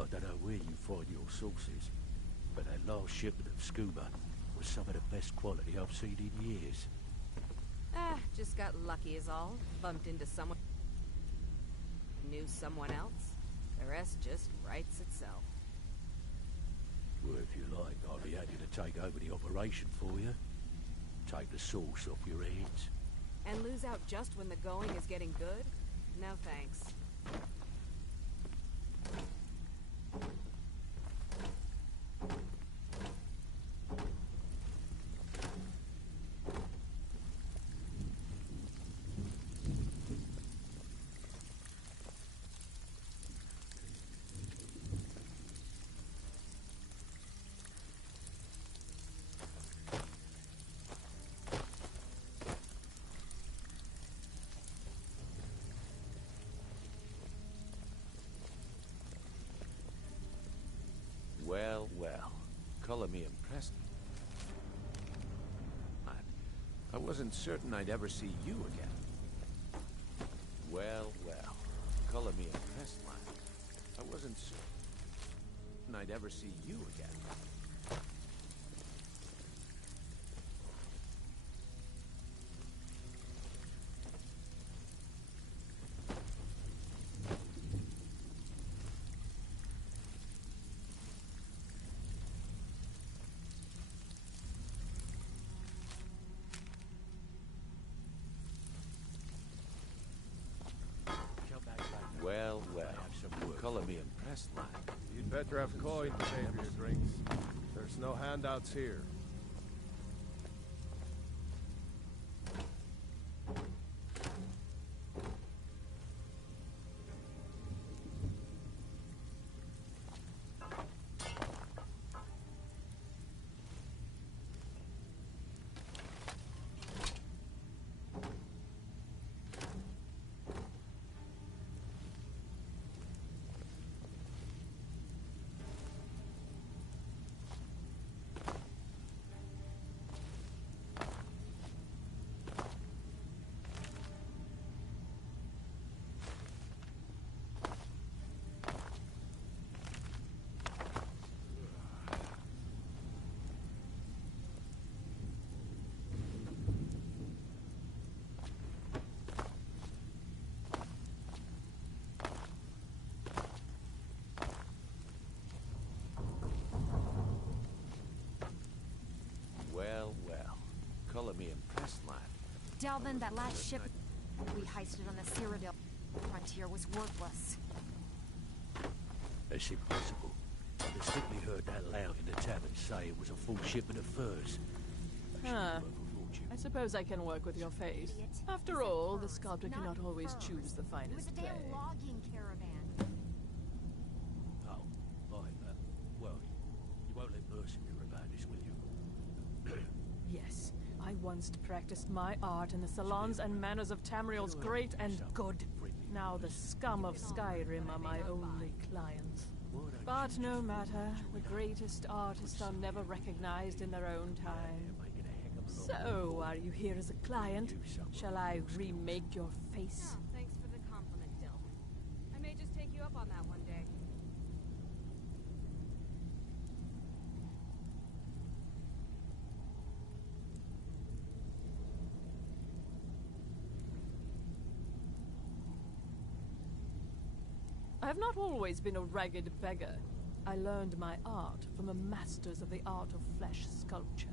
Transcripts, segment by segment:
I don't know where you find your sources, but that last shipment of scuba was some of the best quality I've seen in years. Just got lucky is all. Bumped into someone knew someone else. The rest just writes itself. Well, if you like, I'll be happy to take over the operation for you. Take the source off your hands. And lose out just when the going is getting good? No thanks. Well, well. Color me impressed. I wasn't certain I'd ever see you again. Well, well. Color me impressed, lad. I wasn't certain I'd ever see you again. Well, well. Color me impressed, lad. You'd better have coin to pay for your drinks. There's no handouts here. Well, well. Color me impressed, lad. Delvin, that last ship we heisted on the Cyrodiil frontier was worthless. That's impossible. I distinctly heard that lout in the tavern say it was a full shipment of furs. Huh. I suppose I can work with your fate. After all, the sculptor cannot always choose the finest It was a clay. damn logging caravan. Oh, right. Well, you won't let Mercy hear about this, will you? Yes, I once practiced my art in the salons and manners of Tamriel's great and good. Now the scum of Skyrim are my only clients. But no matter, the greatest artists are never recognized in their own time. So, are you here as a client? Shall I remake your face? Oh, thanks for the compliment, Dill. I may just take you up on that one day. I have not always been a ragged beggar. I learned my art from the masters of the art of flesh sculpture.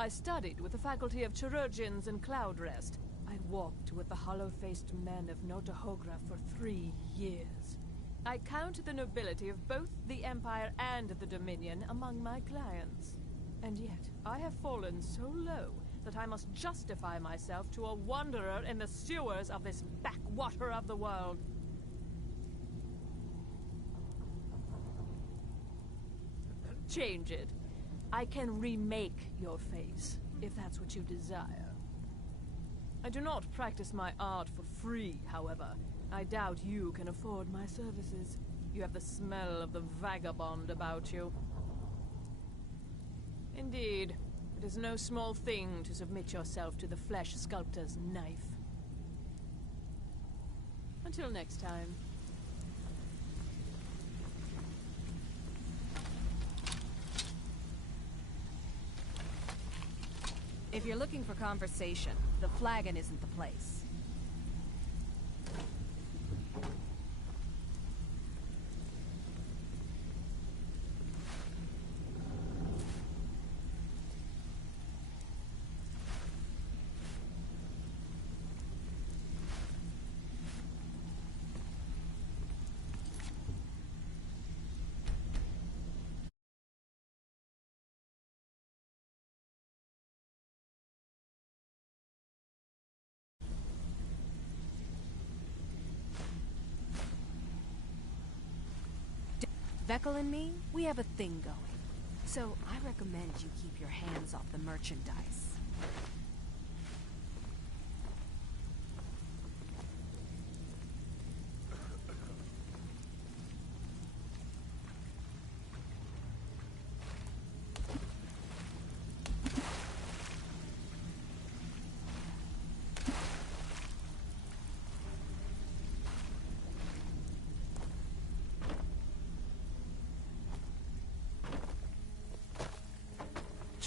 I studied with the faculty of chirurgeons and Cloudrest. I walked with the hollow-faced men of Notahogra for 3 years. I count the nobility of both the Empire and the Dominion among my clients. And yet, I have fallen so low that I must justify myself to a wanderer in the sewers of this backwater of the world. Change it. I can remake your face, if that's what you desire. I do not practice my art for free, however. I doubt you can afford my services. You have the smell of the vagabond about you. Indeed, it is no small thing to submit yourself to the flesh sculptor's knife. Until next time. If you're looking for conversation, the flagon isn't the place. Vekel and me, we have a thing going. So I recommend you keep your hands off the merchandise.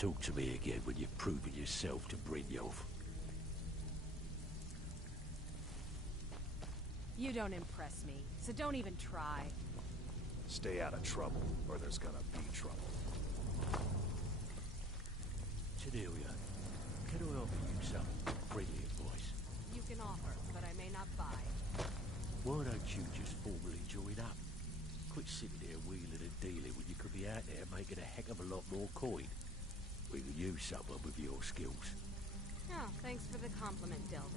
Talk to me again when you've proven yourself to Brynjolf. You don't impress me, so don't even try. Stay out of trouble, or there's gonna be trouble. Cornelia, can I offer you some friendly advice? You can offer, but I may not buy. Why don't you just formally join up? Quit sitting there wheeling and dealing when you could be out there making a heck of a lot more coin. We could use someone with your skills. Oh, thanks for the compliment, Delvin.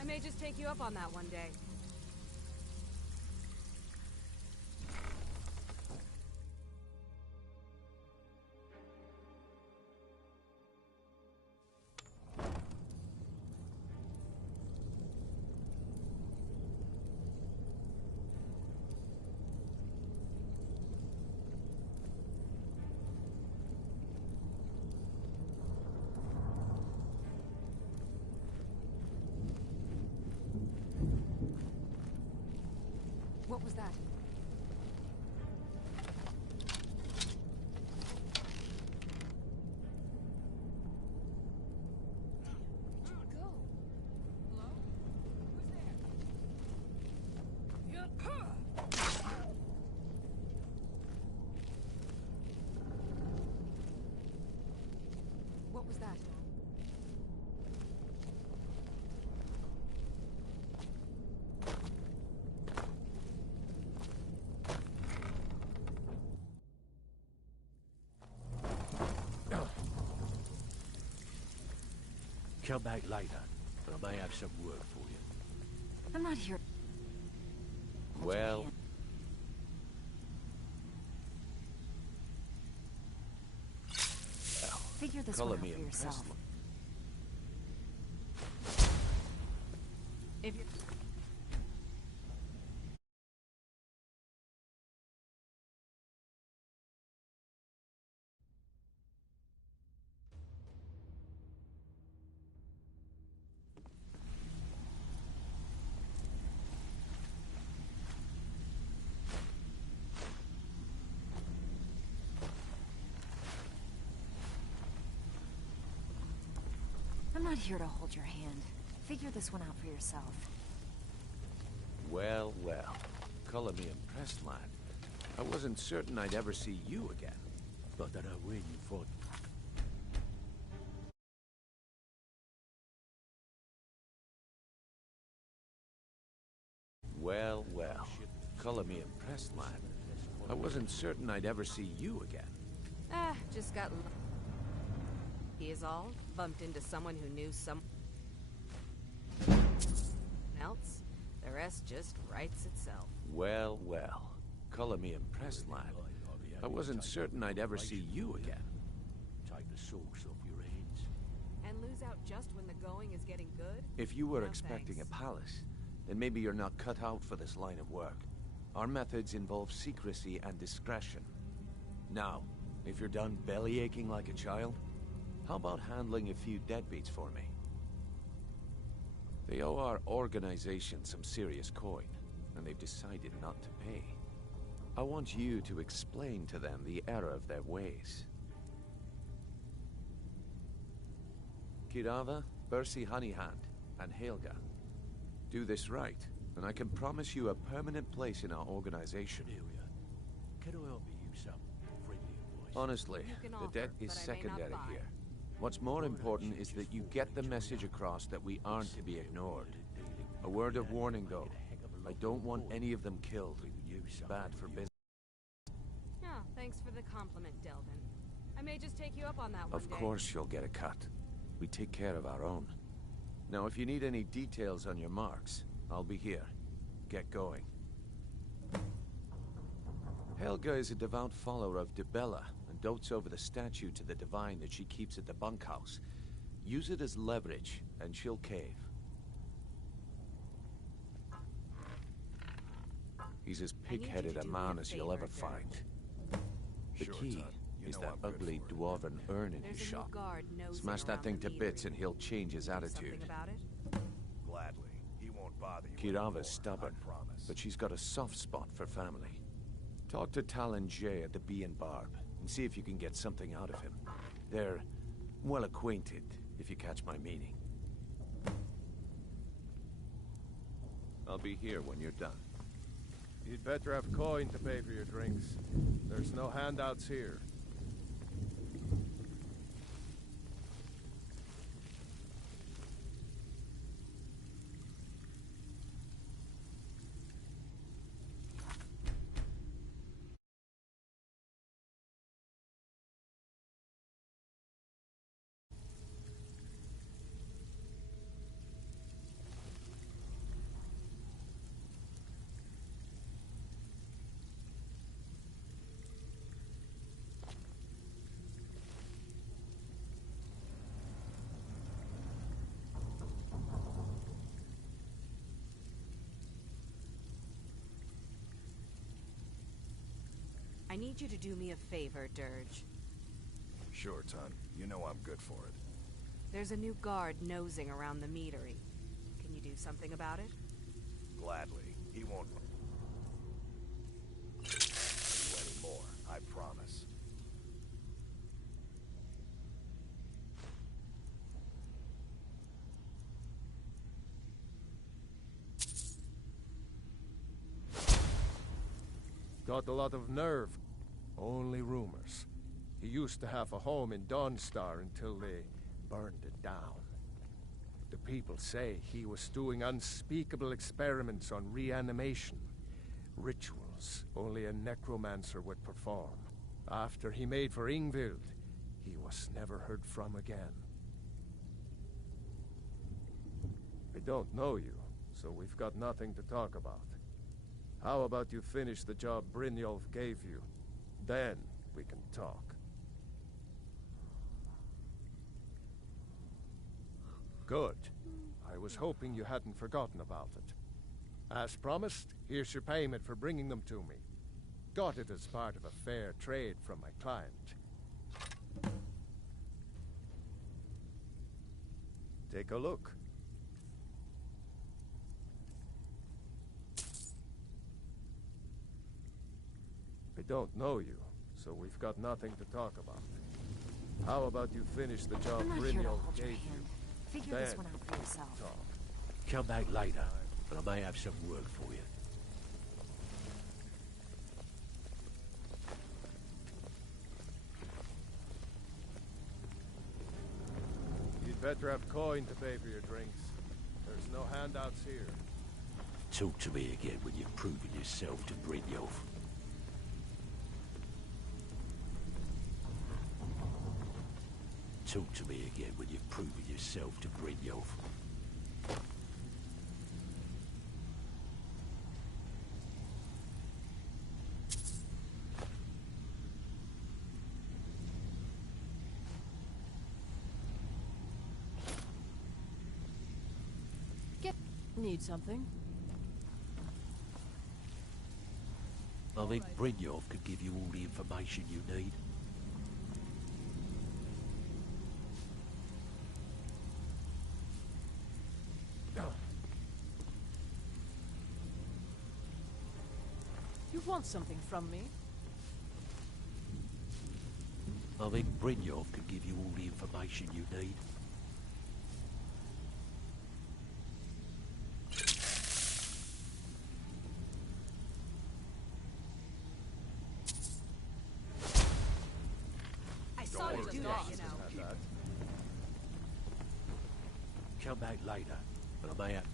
I may just take you up on that one day. What was that? Go. Hello? Who's there? What was that? Come back later, and I may have some work for you. I'm not here. Well, Figure this color one out me for yourself. impressed. If you're... I'm not here to hold your hand. Figure this one out for yourself. Well, well. Color me impressed, lad. I wasn't certain I'd ever see you again. But I don't know when you find... Well, well. Color me impressed, lad. I wasn't certain I'd ever see you again. Just got lucky is all. Bumped into someone who knew someone else. The rest just writes itself. Well, well. Color me impressed, lad. I wasn't certain I'd ever see you again. Take the sauce off your hands. And lose out just when the going is getting good? If you were No, expecting thanks. a palace, then maybe you're not cut out for this line of work. Our methods involve secrecy and discretion. Now, if you're done belly aching like a child, how about handling a few deadbeats for me? They owe our organization some serious coin, and they've decided not to pay. I want you to explain to them the error of their ways. Kirava, Bersi Honeyhand, and Helga. Do this right, and I can promise you a permanent place in our organization. Cornelia, can I offer you some friendly advice? Honestly, You can the offer, debt is but I may not secondary buy. here. What's more important is that you get the message across that we aren't to be ignored. A word of warning, though. I don't want any of them killed. It's bad for business. Oh, thanks for the compliment, Delvin. I may just take you up on that one Of day. course you'll get a cut. We take care of our own. Now, if you need any details on your marks, I'll be here. Get going. Helga is a devout follower of Dibella and dotes over the statue to the divine that she keeps at the bunkhouse. Use it as leverage, and she'll cave. He's as pig-headed a man as you'll ever find. The key is that ugly dwarven urn in his There's a new shop. guard nosing Smash that around thing the to bits meadery. and he'll change his attitude. Something about it? Gladly. He won't bother you anymore, Kirava's stubborn, I promise. but she's got a soft spot for family. Talk to Talon Jay at the Bee and Barb, and see if you can get something out of him. They're well acquainted, if you catch my meaning. I'll be here when you're done. You'd better have coin to pay for your drinks. There's no handouts here. I need you to do me a favor, Dirge. Sure, Ton. You know I'm good for it. There's a new guard nosing around the meadery. Can you do something about it? Gladly. He won't bother you anymore, I promise. Got a lot of nerve. Only rumors. He used to have a home in Dawnstar until they burned it down. The people say he was doing unspeakable experiments on reanimation. Rituals only a necromancer would perform. After he made for Ingvild, he was never heard from again. I don't know you, so we've got nothing to talk about. How about you finish the job Brynjolf gave you? Then we can talk. Good. I was hoping you hadn't forgotten about it. As promised, here's your payment for bringing them to me. Got it as part of a fair trade from my client. Take a look. I don't know you, so we've got nothing to talk about. How about you finish the job I'm not here to Brynjolf hold your gave hand. you? Figure this Then one out for yourself. talk. Come back later, and I may have some work for you. You'd better have coin to pay for your drinks. There's no handouts here. Talk to me again when you've proven yourself to Brynjolf. Talk to me again when you've proven yourself to Brynjolf. Need something? I think Brynjolf could give you all the information you need. You want something from me? I think Brynjolf could give you all the information you need. you know. Had that. Come back later, and I may have...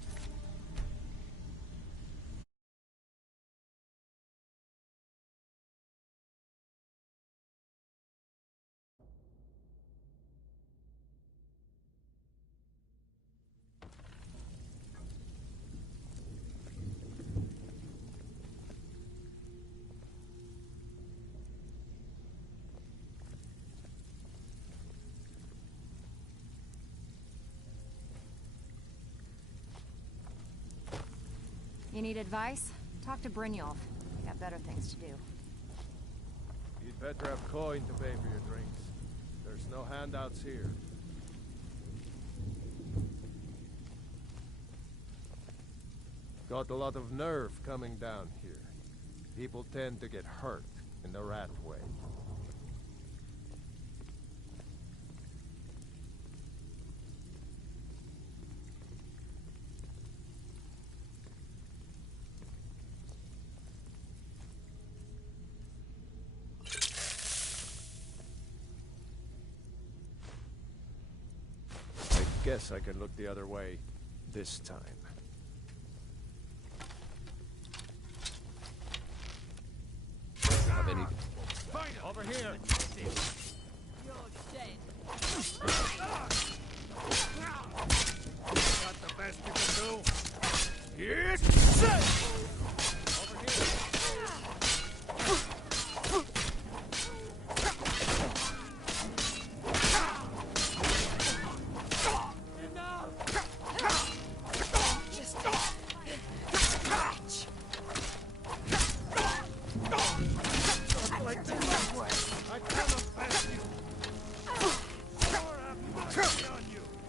You need advice? Talk to Brynjolf. I got better things to do. You'd better have coin to pay for your drinks. There's no handouts here. Got a lot of nerve coming down here. People tend to get hurt in the rat way. I guess I can look the other way this time. Have anything? Over here! You're dead. Got the best you can do? Yes! Set! Over here!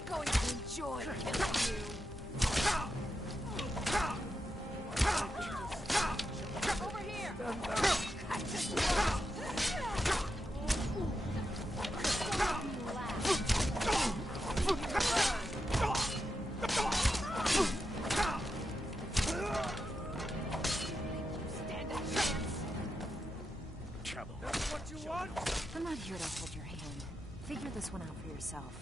Going to enjoy killing you. Over here! I just stand a chance. Trouble. That's what you want? I'm not here to hold your hand. Figure this one out for yourself.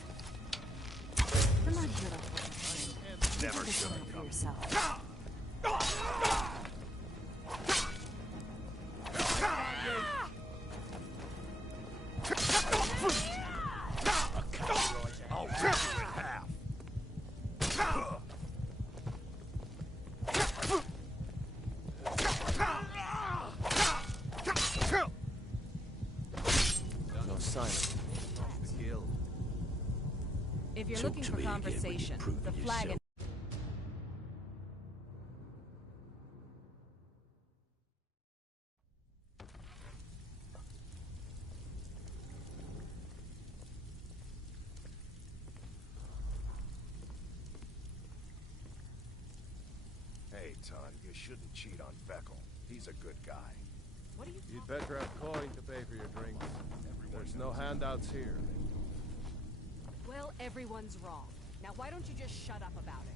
I'm not here to hold your hand. Figure Never this should one have out for come. yourself. I'll rip you in half. No silence. The kill. If you're Talk looking to for me again when you've conversation, proven the flag yourself. Hey, Ton, you shouldn't cheat on Feckle. He's a good guy. What are you You'd better have coin to pay for your drinks. There's no handouts here. Well, everyone's wrong. Now why don't you just shut up about it?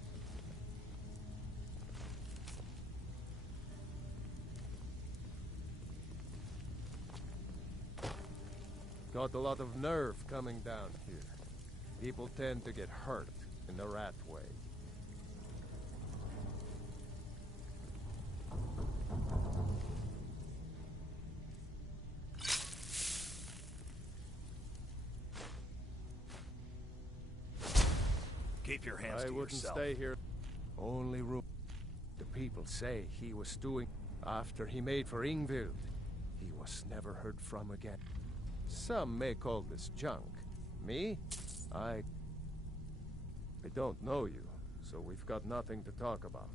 Got a lot of nerve coming down here. People tend to get hurt in the rat way. Keep your hands I to wouldn't yourself. stay here. Only room. The people say he was doing after he made for Ingvild. He was never heard from again. Some may call this junk. Me? I don't know you, so we've got nothing to talk about.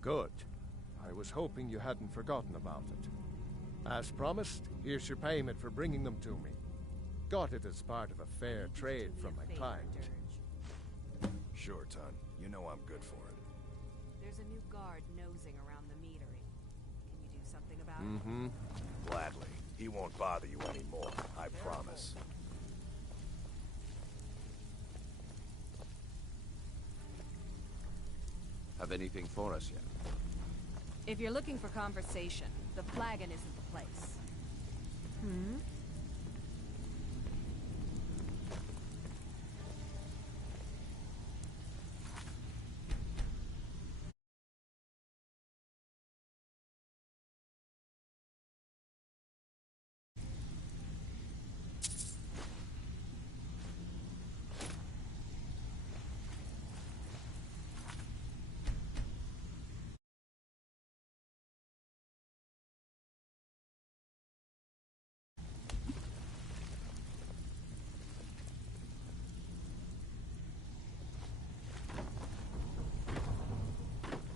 Good. I was hoping you hadn't forgotten about it. As promised, here's your payment for bringing them to me. Got it as part of a fair trade from my client. Sure, Ton. You know I'm good for it. There's a new guard nosing around the meadery. Can you do something about it? Mm-hmm. Gladly. He won't bother you anymore. I promise. Have anything for us yet? If you're looking for conversation, the flagon isn't the place.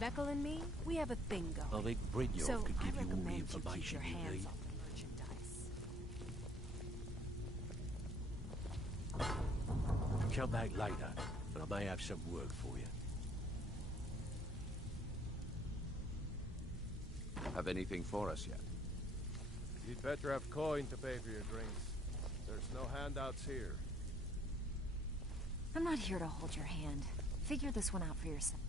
Feckle and me, we have a thing I going. think Brynjolf So could I give you all the recommend you keep information your you hands need. off the merchandise. Come back later, and I may have some work for you. Have anything for us yet? You'd better have coin to pay for your drinks. There's no handouts here. I'm not here to hold your hand. Figure this one out for yourself.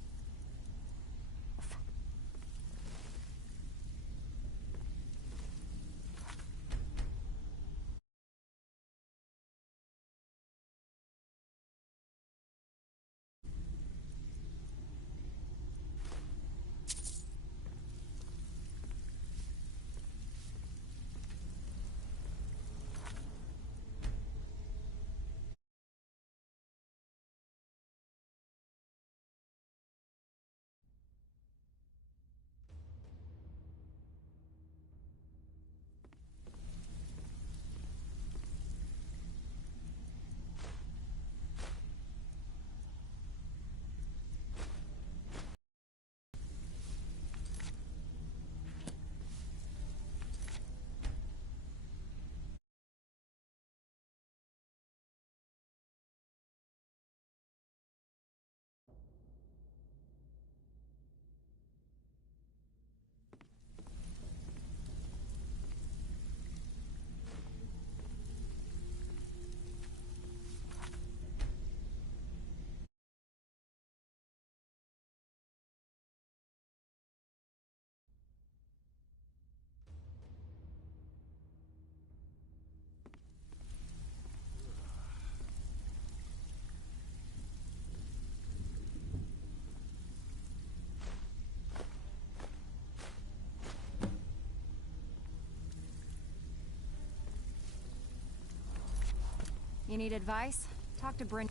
You need advice? Talk to Bryn.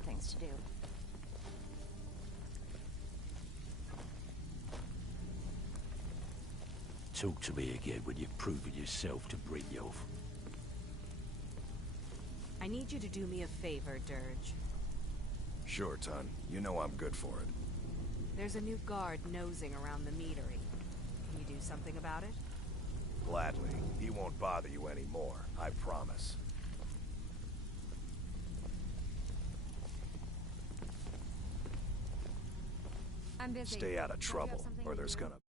Things to do. Talk to me again when you've proven yourself to Brynjolf. I need you to do me a favor, Dirge. Sure, Ton. You know I'm good for it. There's a new guard nosing around the meadery. Can you do something about it? Gladly. He won't bother you anymore, I promise. I'm busy. Stay out of Don't you have trouble, something or to there's do? gonna...